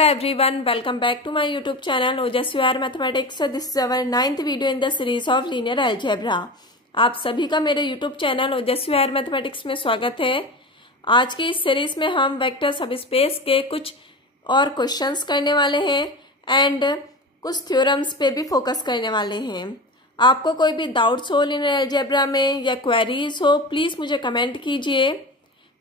everyone, welcome back to my YouTube channel Ojaswi R Mathematics. This is our 9th video in the series of linear algebra. आप सभी का मेरे YouTube channel Ojaswi R Mathematics में स्वागत है। आज की इस सीरीज में हम वेक्टर सबस्पेस के कुछ और क्वेश्चंस करने वाले हैं एंड कुछ थ्योरम्स पे भी फोकस करने वाले हैं। आपको कोई भी डाउट्स हो लीनियर अलजेब्रा में या क्वेरीज हो, प्लीज मुझे कमेंट कीजिए।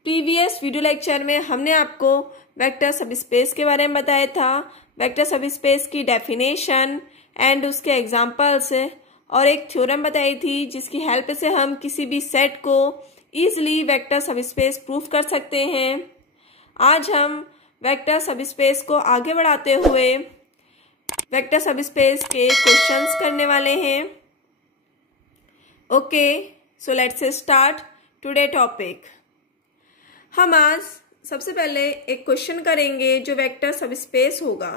प्रीवियस वीडियो लेक्चर में हमने आपको वेक्टर सबस्पेस के बारे में बताया था, वेक्टर सबस्पेस की डेफिनेशन एंड उसके एग्जांपल्स और एक थ्योरम बताई थी जिसकी हेल्प से हम किसी भी सेट को इजीली वेक्टर सबस्पेस प्रूफ कर सकते हैं। आज हम वेक्टर सबस्पेस को आगे बढ़ाते हुए वेक्टर सबस्पेस के क्वेश्चंस करने वाले हैं। Okay, so let's start today topic. हम आज सबसे पहले एक क्वेश्चन करेंगे जो वेक्टर सबस्पेस होगा।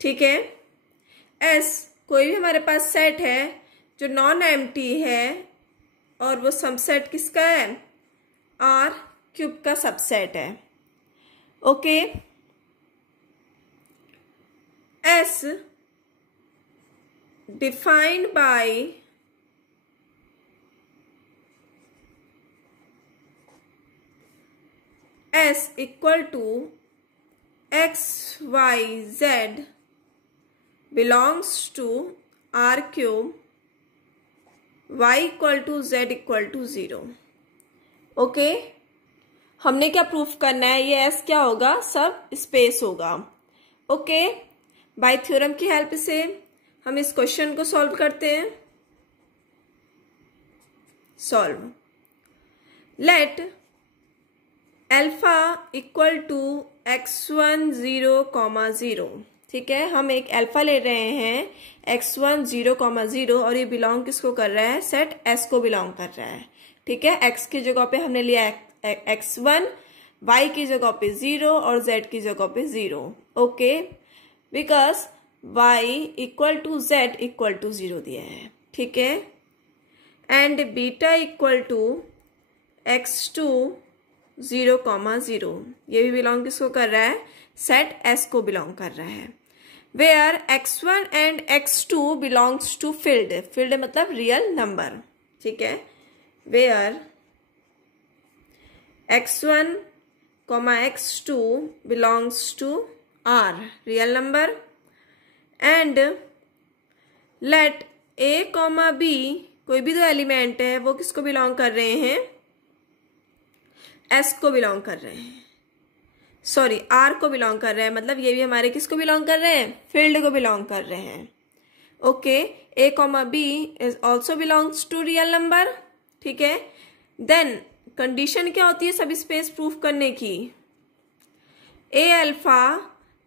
ठीक है, एस कोई भी हमारे पास सेट है जो नॉन एम्प्टी है और वो सबसेट किसका है? आर क्यूब का सबसेट है। Okay, S defined by S equal to x, y, z belongs to R cube, y equal to z equal to 0। Okay, हमने क्या प्रूफ करना है? ये S क्या होगा? सब स्पेस होगा। ओके, बाय थ्योरम की हेल्प से हम इस क्वेश्चन को सॉल्व करते हैं। Solve. Let alpha equal to x1 0, 0। ठीक है, हम एक अल्फा ले रहे हैं x1 0, 0 और ये बिलोंग किसको कर रहा है? सेट S को बिलोंग कर रहा है। ठीक है, x की जगह पे हमने लिया x1, y की जगह पे 0 और z की जगह पे 0। Okay, because y equal to z equal to 0 दिया है। ठीक है, and beta equal to x2 0, 0। ये भी बिलोंग किसको कर रहा है? सेट S को बिलोंग कर रहा है। Where x1 and x2 belongs to field. Field मतलब रियल नंबर। ठीक है, where x1, x2 belongs to R real number and let A, B कोई भी दो एलिमेंट है वो किसको बिलोंग कर रहे हैं? S को बिलोंग कर रहे हैं, सॉरी R को बिलोंग कर रहे हैं। मतलब ये भी हमारे किसको बिलोंग कर रहे हैं? फील्ड को बिलोंग कर रहे हैं। Okay, A, B is also belongs to real number. ठीक है, देन कंडीशन क्या होती है सब स्पेस प्रूफ करने की? A alpha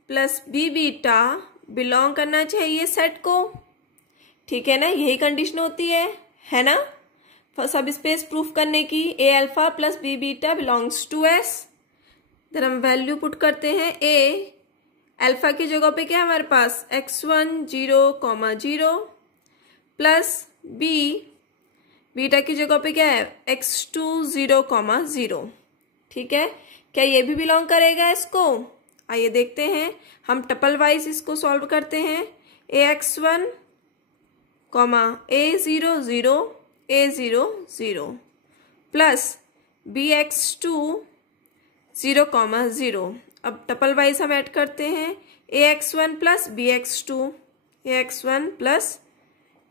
plus B beta belong करना चाहिए सेट को। ठीक है ना, यही कंडीशन होती है ना सब स्पेस प्रूफ करने की। A alpha plus B beta belongs to S। फिर हम वैल्यू पुट करते हैं। A अल्फा की जगह पे क्या है हमारे पास? x1 0, 0 प्लस B बीटा की जगह पे क्या है? x2 0, 0। ठीक है, क्या ये भी बिलोंग करेगा इसको? आइए देखते हैं। हम टपल वाइज इसको सॉल्व करते हैं। ax1, a0 0 a0 0 plus bx2 0, 0। अब टपल वाइज हम ऐड करते हैं। ax1 plus bx2, ax1 plus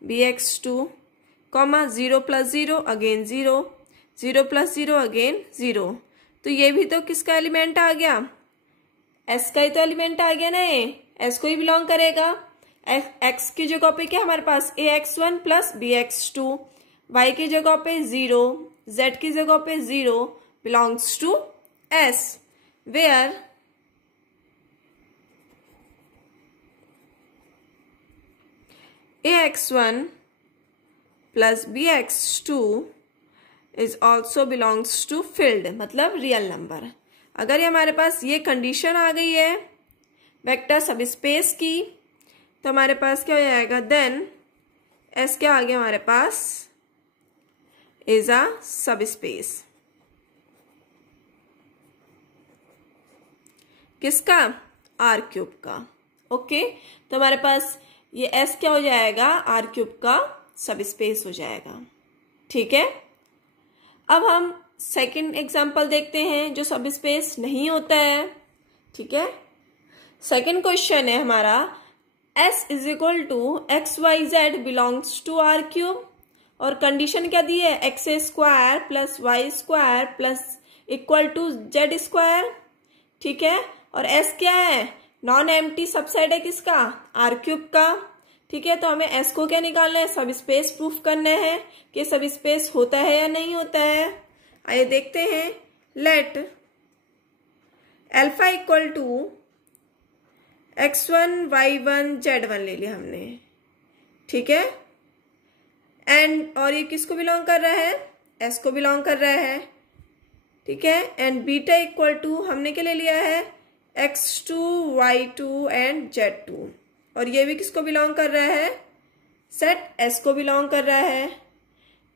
bx2, 0 plus 0 again 0, 0 plus 0 again 0। तो ये भी तो किसका एलिमेंट आ गया? S का ही तो एलिमेंट आ गया ना, ये S को ही बिलोंग करेगा। x की जगह पे क्या हमारे पास? ax1 प्लस bx2, y की जगह पे 0, z की जगह पे 0 belongs to S। Where ax1 plus bx2 is also belongs to field मतलब रियल नंबर। अगर ये हमारे पास ये कंडीशन आ गई है वेक्टर सबस्पेस की तो हमारे पास क्या हो जाएगा? देन S क्या आ गया हमारे पास? Is a subspace. किसका? आर क्यूब का। ओके, तो हमारे पास ये एस क्या हो जाएगा, आर क्यूब का सब स्पेस हो जाएगा। ठीक है, अब हम सेकंड एग्जांपल देखते हैं जो सब स्पेस नहीं होता है। ठीक है, सेकंड क्वेश्चन है हमारा S is equal to x y z belongs to R cube और कंडीशन क्या दी है, x square plus y square plus equal to z square. ठीक है, और S क्या है, नॉन एम्प्टी सबसेट है किसका, आर क्यूब का। ठीक है, तो हमें S को क्या निकालना है, सब स्पेस प्रूफ करना है कि सब स्पेस होता है या नहीं होता है। आइए देखते हैं, late alpha equal to x1 y1 z1 ले लिया हमने। ठीक है, एंड और ये किसको बिलोंग कर रहा है, S को बिलोंग कर रहा है। ठीक है, एंड बीटा इक्वल टू हमने क्या ले लिया है, x2 y2 एंड z2 और ये भी किसको बिलोंग कर रहा है, सेट S को बिलोंग कर रहा है।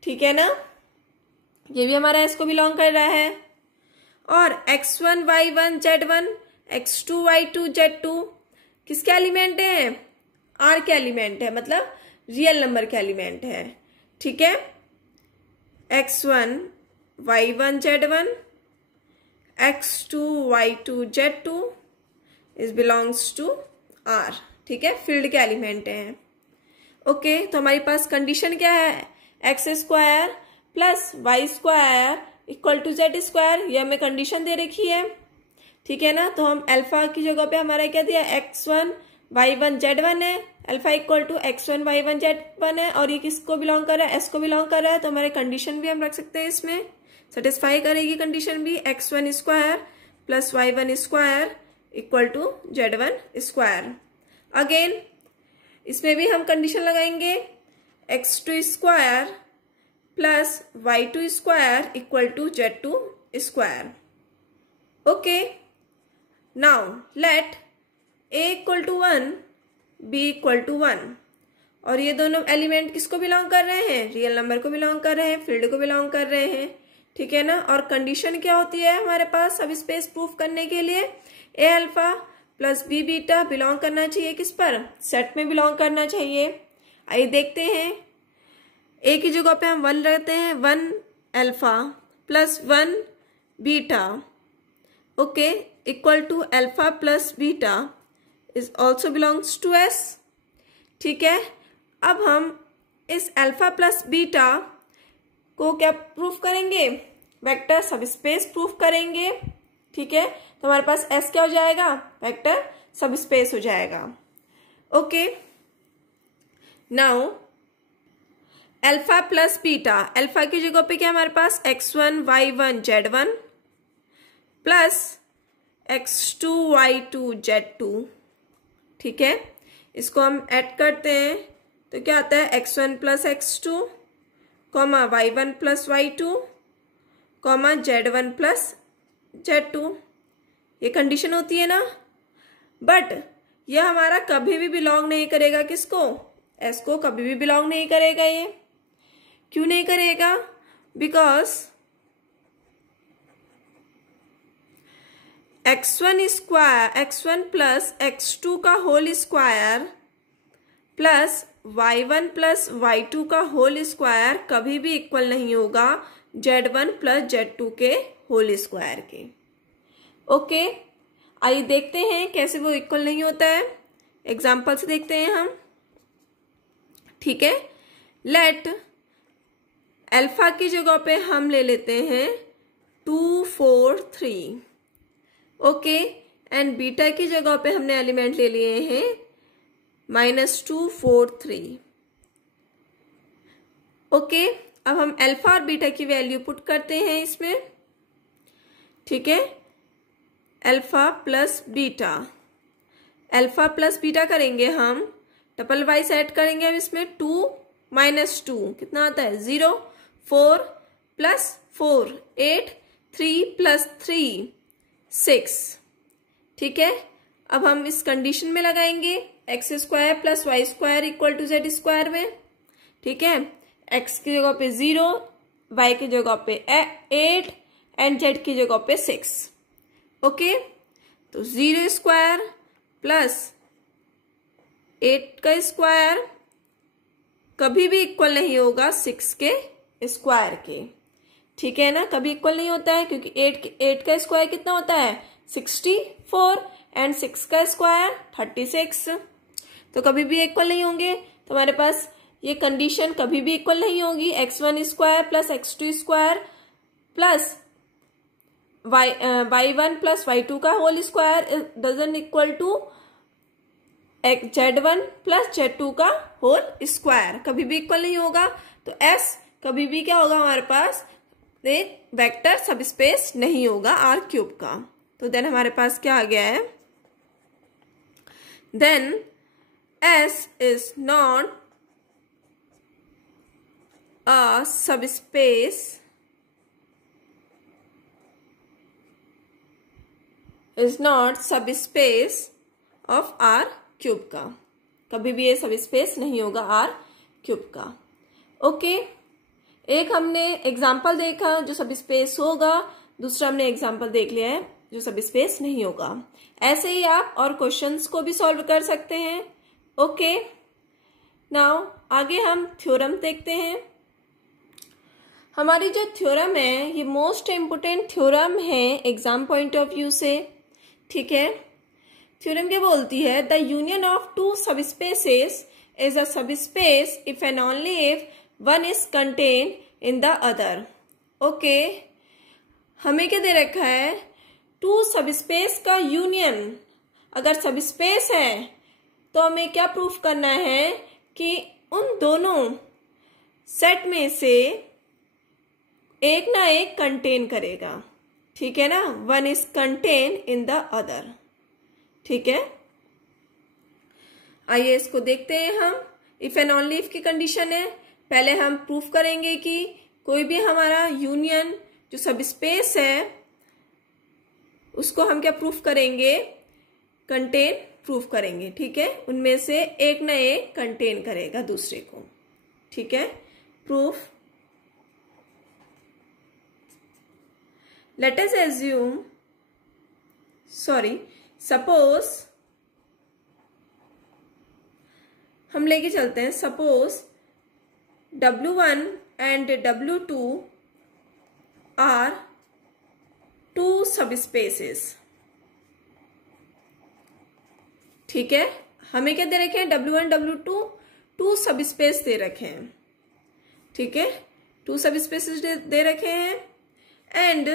ठीक है ना, ये भी हमारा S को बिलोंग कर रहा है। और x1 y1 z1 x2 y2 z2 किसके एलिमेंट है, R के एलिमेंट है, मतलब रियल नंबर के एलिमेंट है। ठीक है, x1 y1 z1 x2 y2 z2 is belongs to R। ठीक है, फील्ड के एलिमेंट हैं। ओके, तो हमारे पास कंडीशन क्या है, x square plus y square equal to z square, ये हमें कंडीशन दे रखी है। ठीक है ना, तो हम अल्फा की जगह पे हमारा क्या दिया, x1 y1 z1 है, alpha equal to x1 y1 z1 है और ये किसको बिलोंग कर रहा है, S को बिलोंग कर रहा है। तो हमारे कंडीशन भी हम रख सकते हैं, इसमें सेटिस्फाई करेगी कंडीशन भी, x1 square plus y1 square equal to z1 square. Again इसमें भी हम कंडीशन लगाएंगे, x2 square plus y2 square equal to z2 square. Okay, now let a equal to 1 b equal to 1 और ये दोनों element किसको belong कर रहे हैं, रियल नंबर को बिलोंग कर रहे हैं, फील्ड को बिलोंग कर रहे हैं। ठीक है ना, और कंडीशन क्या होती है हमारे पास सब स्पेस प्रूफ करने के लिए, a alpha plus B beta belong करना चाहिए किस पर, सेट में बिलोंग करना चाहिए। आइए देखते हैं, ए की जगह पे हम 1 रखते हैं, 1 alpha plus 1 beta okay equal to alpha plus beta is also belongs to S. ठीक है, अब हम इस अल्फा प्लस बीटा को क्या प्रूफ करेंगे, वेक्टर सब स्पेस प्रूफ करेंगे। ठीक है, तो हमारे पास एस क्या हो जाएगा, वेक्टर सब स्पेस हो जाएगा। Okay, now alpha plus beta, alpha की जगह पे क्या हमारे पास x1 y1 z1 plus x2 y2 z2। ठीक है, इसको हम ऐड करते हैं तो क्या आता है x1 plus x2 comma y1 plus y2 comma z1 plus z2। ये कंडीशन होती है ना, बट यह हमारा कभी भी बिलोंग नहीं करेगा किसको, एस को कभी भी बिलोंग नहीं करेगा। ये क्यों नहीं करेगा, because x1 square x1 plus x2 का whole square plus y1 plus y2 का होल स्क्वायर कभी भी इक्वल नहीं होगा z1 प्लस z2 के होल स्क्वायर के। ओके, आइए देखते हैं कैसे वो इक्वल नहीं होता है, एग्जाम्पल से देखते हैं हम। ठीक है, लेट अल्फा की जगह पे हम ले लेते हैं 2 4 3 ओके, एंड बीटा की जगह पे हमने एलिमेंट ले लिए हैं -2 4 3। ओके, अब हम अल्फा और बीटा की वैल्यू पुट करते हैं इसमें। ठीक है, alpha plus beta, alpha plus beta करेंगे हम, डबल वाइस ऐड करेंगे हम इसमें 2 -2 कितना आता है 0 4 प्लस 4 8 3 प्लस 3 6। ठीक है, अब हम इस कंडीशन में लगाएंगे x square plus y square equal to z square में। ठीक है, एक्स की जगह पे 0, वाई की जगह पे 8 एंड जेड की जगह पे 6। ओके, तो 0 स्क्वायर प्लस 8 का स्क्वायर कभी भी इक्वल नहीं होगा 6 के स्क्वायर के। ठीक है ना, कभी इक्वल नहीं होता है क्योंकि 8 का स्क्वायर कितना होता है 64 एंड 6 का स्क्वायर 36, तो कभी भी इक्वल नहीं होंगे। तो हमारे पास ये कंडीशन कभी भी इक्वल नहीं होगी। x1 square plus x2 square plus y1 plus y2 का whole square doesn't equal to z1 plus z2 का होल स्क्वायर, कभी भी इक्वल नहीं होगा। तो S कभी भी क्या होगा हमारे पास, एक वेक्टर सबस्पेस नहीं होगा R³ का। तो देन हमारे पास क्या आ गया है, then S is not a subspace of R³ का, कभी भी ये सबस्पेस नहीं होगा R³ का। ओके, एक हमने एग्जाम्पल देखा जो सबस्पेस होगा, दूसरा हमने एग्जाम्पल देख लिया है जो सबस्पेस नहीं होगा। ऐसे ही आप और क्वेश्चंस को भी सॉल्व कर सकते हैं। ओके, नाउ आगे हम थ्योरम देखते हैं। हमारी जो थ्योरम है ये मोस्ट इम्पोर्टेंट थ्योरम है एग्जाम पॉइंट ऑफ व्यू से। ठीक है, थ्योरम क्या बोलती है, the union of two subspaces is a subspace if and only if one is contain in the other. Okay, हमें क्या दे रखा है, टू सबस्पेस का यूनियन अगर सबस्पेस है तो हमें क्या प्रूफ करना है कि उन दोनों सेट में से एक ना एक कंटेन करेगा। ठीक है ना, one is contain in the other. ठीक है, आइए इसको देखते हैं हम। इफ एंड ओनली इफ की कंडीशन है, पहले हम प्रूफ करेंगे कि कोई भी हमारा यूनियन जो सबस्पेस है उसको हम क्या प्रूफ करेंगे, कंटेन प्रूफ करेंगे। ठीक है, उनमें से एक ना एक कंटेन करेगा दूसरे को। ठीक है, proof, let us assume, suppose हम लेके चलते हैं, suppose W1 and W2 are two subspaces. ठीक है, हमें क्या दे रखे हैं, W1 W2 टू सबस्पेस दे रखे हैं। ठीक है, टू सबस्पेसेस दे रखे हैं एंड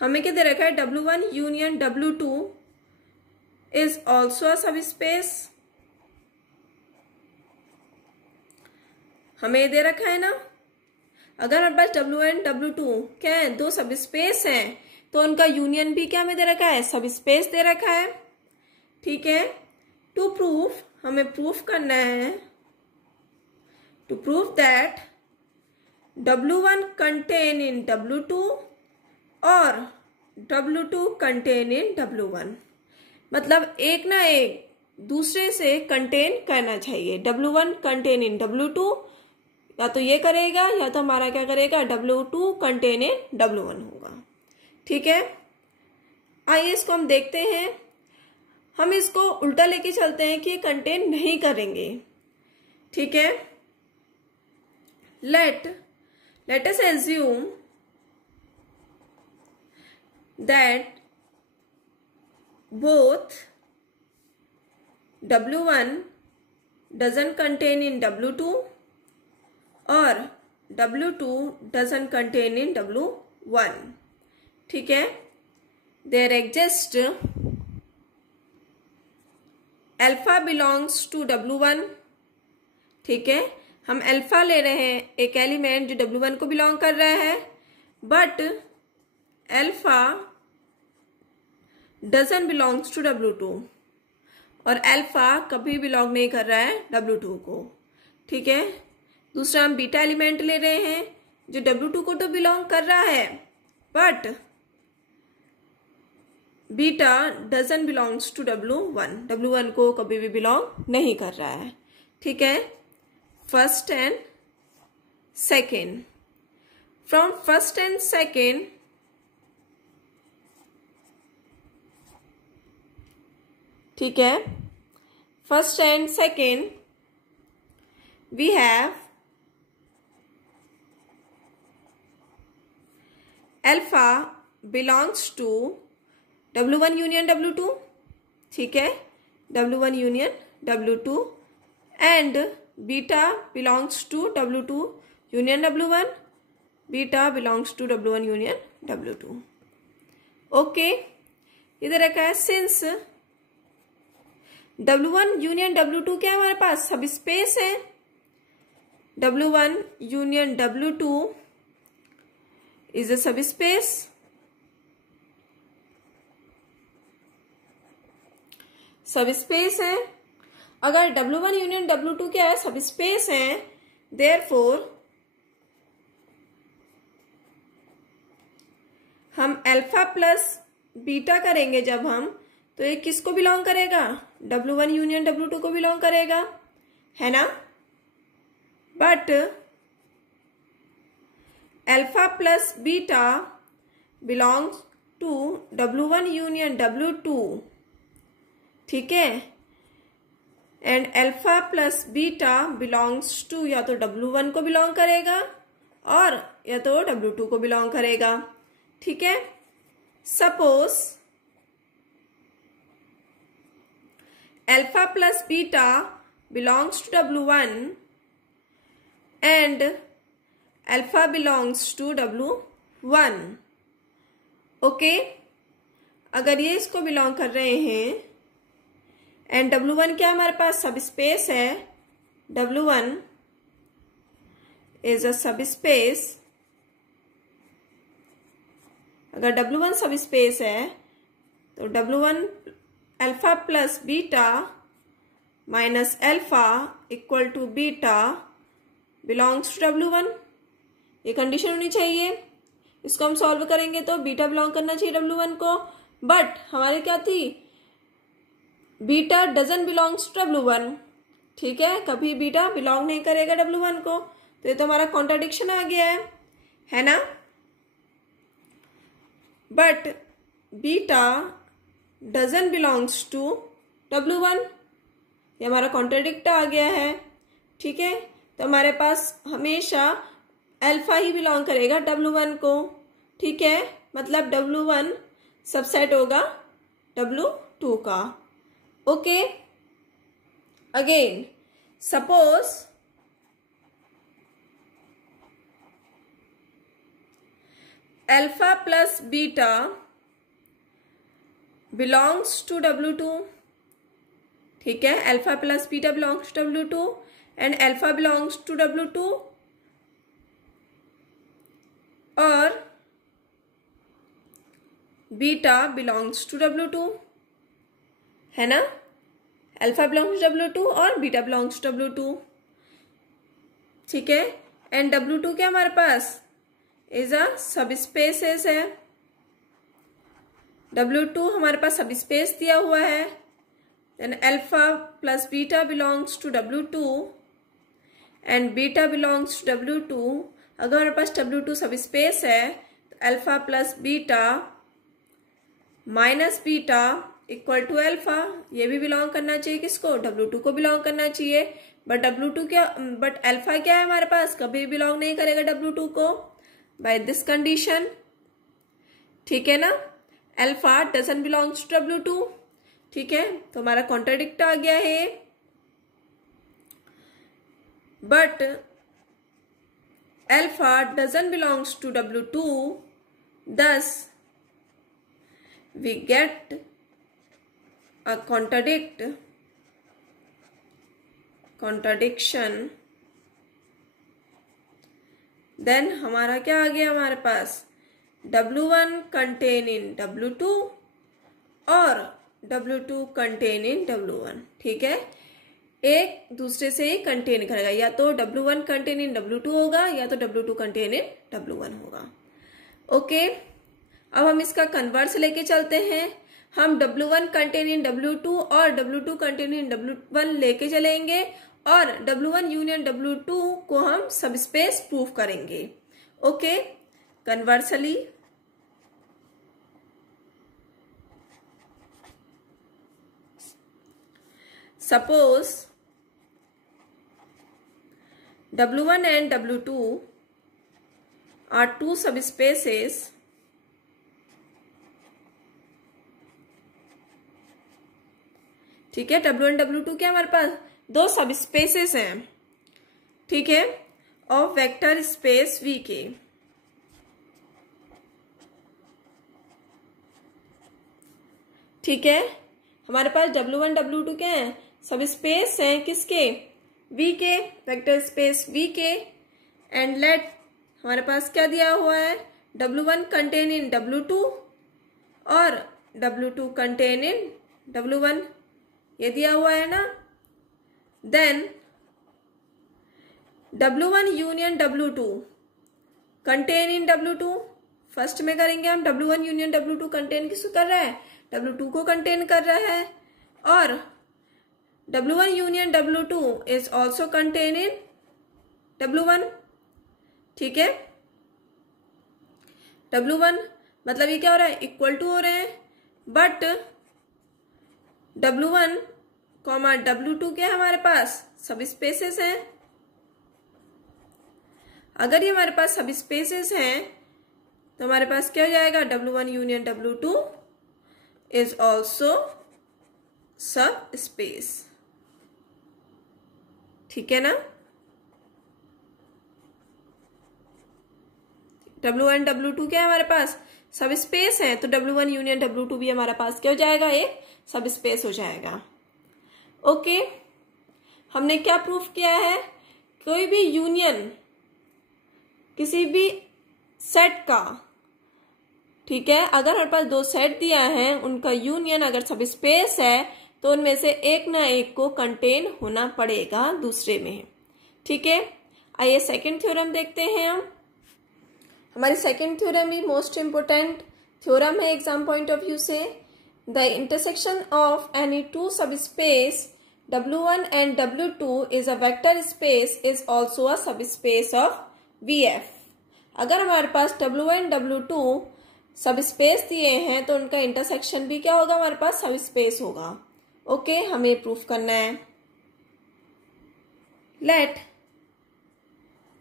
हमें क्या दे रखा है, W1 union W2 is also a subspace. हमें दे रखा है ना, अगर हमारे पास W1 W2 क्या है, दो सबस्पेस हैं, तो उनका यूनियन भी क्या हमें दे रखा है, सबस्पेस दे रखा है। ठीक है, टू प्रूफ हमें प्रूफ करना है, to proof that W1 contain in W2 और W2 कंटेन इन W1, मतलब एक ना एक दूसरे से कंटेन करना चाहिए। W1 कंटेन इन W2, या तो ये करेगा या तो हमारा क्या करेगा, W2 कंटेन इन W1 होगा। ठीक है, आइए इसको हम देखते हैं। हम इसको उल्टा लेके चलते हैं कि ये कंटेन नहीं करेंगे। ठीक है, let us assume that both W1 doesn't contain in W2 और W2 doesn't contain in W1। ठीक है, there exists alpha belongs to W1। ठीक है, हम अल्फा ले रहे हैं, एक एलिमेंट जो W1 को बिलोंग कर रहा है, but alpha doesn't belongs to W2 और अल्फा कभी बिलोंग नहीं कर रहा है W2 को। ठीक है, दूसरा हम बीटा एलिमेंट ले रहे हैं जो W2 को तो बिलोंग कर रहा है, but beta doesn't belongs to W1, W1 को कभी भी बिलोंग नहीं कर रहा है। ठीक है, first and second, from first and second ठीक है। First and second we have alpha belongs to W1 union W2, ठीक है, W1 union W2 and beta belongs to W2 union W1, beta belongs to W1 union W2। Okay, इधर रखा है since W1 union W2 क्या है हमारे पास, सब space है। W1 union W2 is a सब स्पेस। सब स्पेस है। अगर W1 यूनियन W2 क्या है, सब स्पेस है, देयरफॉर हम अल्फा प्लस बीटा करेंगे जब हम, तो ये किसको बिलोंग करेगा, W1 यूनियन W2 को बिलोंग करेगा, है ना। But alpha plus beta belongs to W1 union W2, ठीक है, and alpha plus beta belongs to या तो W1 को बिलोंग करेगा और या तो W2 को बिलोंग करेगा, ठीक है। Suppose alpha plus beta belongs to W1 and alpha belongs to W1। Okay, अगर ये इसको बिलोंग कर रहे हैं एंड W1 क्या हमारे पास सब स्पेस है, W1 इज अ सब स्पेस। अगर W1 सब स्पेस है तो W1 alpha plus beta minus alpha equal to beta belongs to W1, ये कंडीशन होनी चाहिए। इसको हम सॉल्व करेंगे तो बीटा बिलोंग करना चाहिए W1 को, बट हमारे क्या थी, beta doesn't belongs to W1, ठीक है, कभी बीटा बिलोंग नहीं करेगा W1 को, तो ये तो हमारा कॉन्ट्राडिक्शन आ गया है ना। But beta doesn't belongs to W1, ये हमारा कॉन्ट्राडिक्ट आ गया है, ठीक है। तो हमारे पास हमेशा अल्फा ही बिलोंग करेगा W1 को, ठीक है, मतलब W1 सबसेट होगा W2 का। Okay, again suppose alpha plus beta belongs to W2, ठीक है, alpha plus beta belongs to W2 and alpha belongs to W2 और बीटा बिलोंग्स टू W2, है ना। अल्फा बिलोंग्स टू W2 और beta belongs to W2, ठीक है, and W2 क्या हमारे पास इज अ सब स्पेसेस है। W2 हमारे पास सब स्पेस दिया हुआ है, then alpha plus beta belongs to W2 and beta belongs to W2। अगर हमारे पास W2 सब स्पेस है तो alpha plus beta minus beta equal to alpha, ये भी बिलोंग करना चाहिए किसको, W2 को बिलोंग करना चाहिए। बट W2 क्या, बट अल्फा क्या है हमारे पास, कभी बिलोंग नहीं करेगा W2 को बाय दिस कंडीशन, ठीक है ना। Alpha doesn't belongs to W2, ठीक है, तो हमारा कॉन्ट्राडिक्ट आ गया है। But alpha doesn't belongs to W2, thus we get a contradiction। देन हमारा क्या आ गया हमारे पास, W1 कंटेन इन W2 और W2 कंटेन इन W1, ठीक है, एक दूसरे से ही कंटेन करेगा, या तो W1 कंटेन इन W2 होगा या तो W2 कंटेन इन W1 होगा। ओके, अब हम इसका कन्वर्स लेके चलते हैं। हम W1 कंटेन इन W2 और W2 कंटेन इन W1 लेके चलेंगे और W1 यूनियन W2 को हम सब स्पेस प्रूव करेंगे। Okay, conversely suppose W1 and W2 are two subspaces ठीक है। W1 W2 क्या हमारे पास दो सबस्पेसेस हैं, ठीक है, ऑफ वेक्टर स्पेस V के। ठीक है, हमारे पास W1 W2 क्या है, सब स्पेस है किसके, V के, वेक्टर स्पेस V के। एंड लेट हमारे पास क्या दिया हुआ है, W1 कंटेन इन W2 और W2 कंटेन इन W1, ये दिया हुआ है ना। Then W1 union W2 contain in W2, first में करेंगे हम। W1 यूनियन W2 कंटेन किसको कर रहा है, W2 को कंटेन कर रहा है। और W1 union W2 is also contain in W1, ठीक है। W1 मतलब ये क्या हो रहा है, इक्वल टू हो रहे हैं, बट W1 कॉमा W2 क्या है हमारे पास, सब स्पेसेस हैं। अगर ये हमारे पास सब स्पेसेस हैं तो हमारे पास क्या हो जाएगा, W1 union W2 is also सब स्पेस, ठीक है ना। W1 W2 क्या है हमारे पास, सब स्पेस है, तो W1 यूनियन W2 भी हमारे पास क्या हो जाएगा, एक सब स्पेस हो जाएगा। ओके, हमने क्या प्रूफ किया है, कोई भी यूनियन किसी भी सेट का, ठीक है, अगर हमारे पास दो सेट दिया है, उनका यूनियन अगर सब स्पेस है तो उनमें से एक ना एक को कंटेन होना पड़ेगा दूसरे में, ठीक है। आइए सेकंड थ्योरम देखते हैं हम। हमारी सेकंड थ्योरम भी मोस्ट इंपोर्टेंट थ्योरम है एग्जाम पॉइंट ऑफ व्यू से। The intersection of any two सब space W1 and W2 is a vector space is also a subspace of VF। अगर हमारे पास W1 W2 सब स्पेस दिए हैं तो उनका इंटरसेक्शन भी क्या होगा, हमारे पास सब स्पेस होगा। ओके, हमें प्रूफ करना है। Let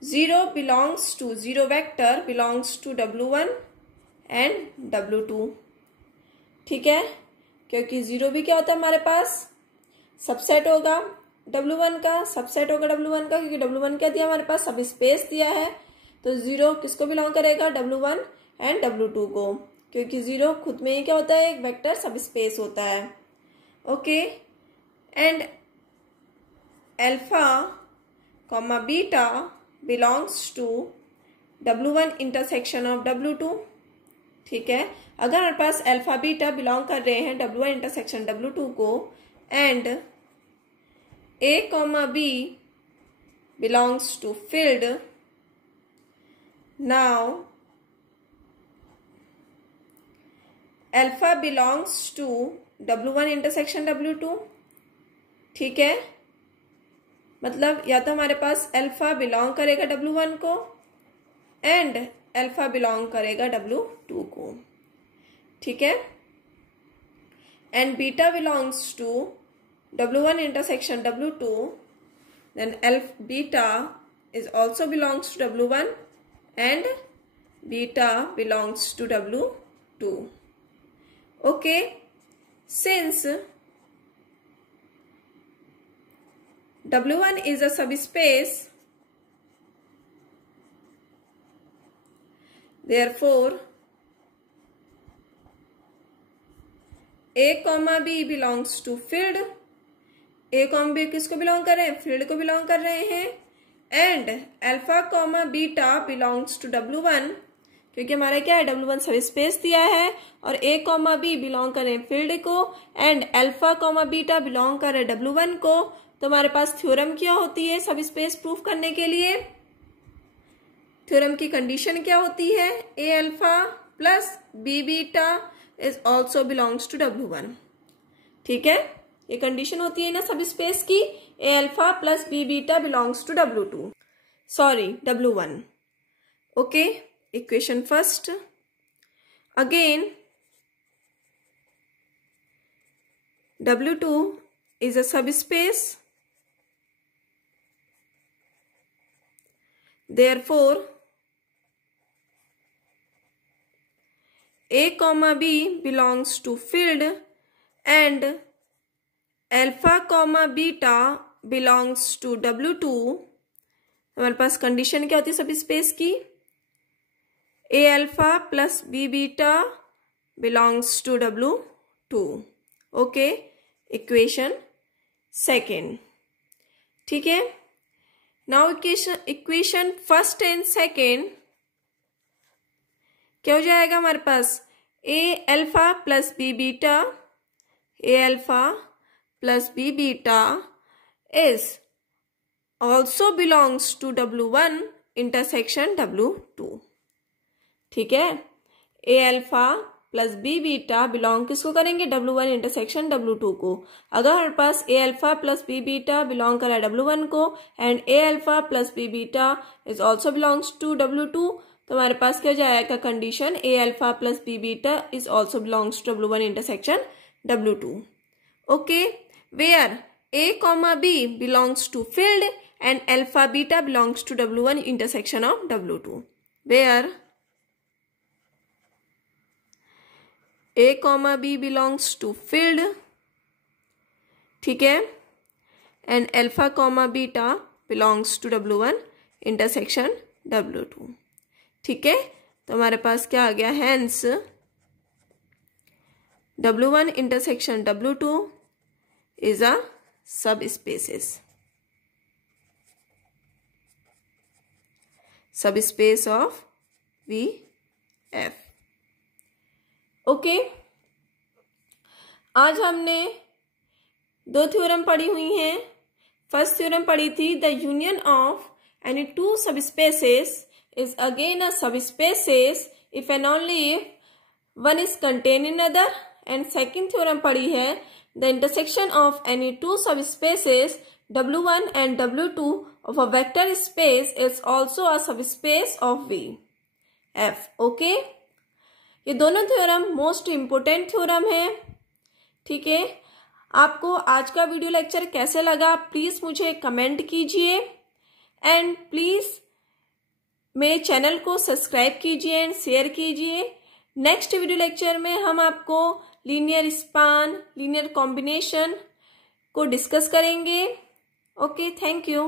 zero vector belongs to W1 and W2, ठीक है, क्योंकि जीरो भी क्या होता है हमारे पास, सबसेट होगा W1 का, सबसेट होगा W1 का, क्योंकि W1 क्या दिया हमारे पास, सब स्पेस दिया है। तो जीरो किसको बिलोंग करेगा, W1 एंड W2 को, क्योंकि जीरो खुद में ही क्या होता है, एक वेक्टर सब स्पेस होता है। Okay, and alpha comma beta belongs to W1 intersection of W2, ठीक है। अगर हमारे पास अल्फा बीटा बिलोंग कर रहे हैं W1 इंटरसेक्शन W2 को, and A comma B belongs to field, now alpha belongs to W1 intersection W2, ठीक है, मतलब या तो हमारे पास अल्फा बिलोंग करेगा W1 को एंड अल्फा बिलोंग करेगा W2 को, ठीक है, and beta belongs to W1 intersection W2, then beta is also belongs to W1 and beta belongs to W2. Okay, since W1 is a subspace, therefore A comma B belongs to field, A comma B किसको belong कर रहे हैं, field को belong कर रहे हैं। And alpha comma beta belongs to W1, क्योंकि हमारा क्या है, W1 सब स्पेस दिया है, और A कॉमा बी बिलोंग कर रहे हैं फील्ड को, and alpha comma beta belong कर रहे हैं W1 को। तो हमारे पास थ्योरम क्या होती है सब स्पेस प्रूफ करने के लिए, थ्योरम की कंडीशन क्या होती है, A alpha plus B beta is also belongs to W1, ठीक है, ये कंडीशन होती है ना सब स्पेस की, A alpha plus B beta belongs to W1। Okay, equation first, again W2 is a subspace. Therefore, A comma B belongs to field and alpha comma beta belongs to W2. हमारे पास condition क्या होती है सब space की? A alpha plus B beta belongs to W2. Okay, equation second. ठीक है. Now equation first and second क्या हो जाएगा हमारे पास? A alpha plus B beta, A alpha plus B beta is also belongs to W1 intersection W2. ठीक है. A alpha plus B beta belong किसको करेंगे? W1 इंटरसेक्शन W2 को. अगर हमारे पास A alpha plus B beta belong कर रहा है W1 को and A alpha plus B beta is also belongs to W2, तो हमारे पास क्या जाएगा condition? A alpha plus B beta is also belongs to W1 intersection W2. Okay, where A comma B belongs to field and alpha beta belongs to W1 intersection of W2. Where A comma B belongs to field, ठीक है, and alpha comma beta belongs to W1 intersection W2. ठीक है, तो हमारे पास क्या आ गया? Hence W1 intersection W2 is a subspaces. Subspace of VF. Okay, आज हमने दो थ्योरम पढ़ी हुई हैं. फर्स्ट थ्योरम पढ़ी थी the union of any two subspaces is again a subspaces if and only if one is contain in other. And second theorem पढ़ी है the intersection of any two subspaces W1 and W2 of a vector space is also a subspace of VF. Okay, ये दोनों theorem most important theorem है. ठीक है, आपको आज का वीडियो लेक्चर कैसे लगा प्लीज मुझे कमेंट कीजिए एंड प्लीज मेरे चैनल को सब्सक्राइब कीजिए एंड शेयर कीजिए. नेक्स्ट वीडियो लेक्चर में हम आपको लीनियर स्पान, लीनियर कॉम्बिनेशन को डिस्कस करेंगे. Okay, thank you.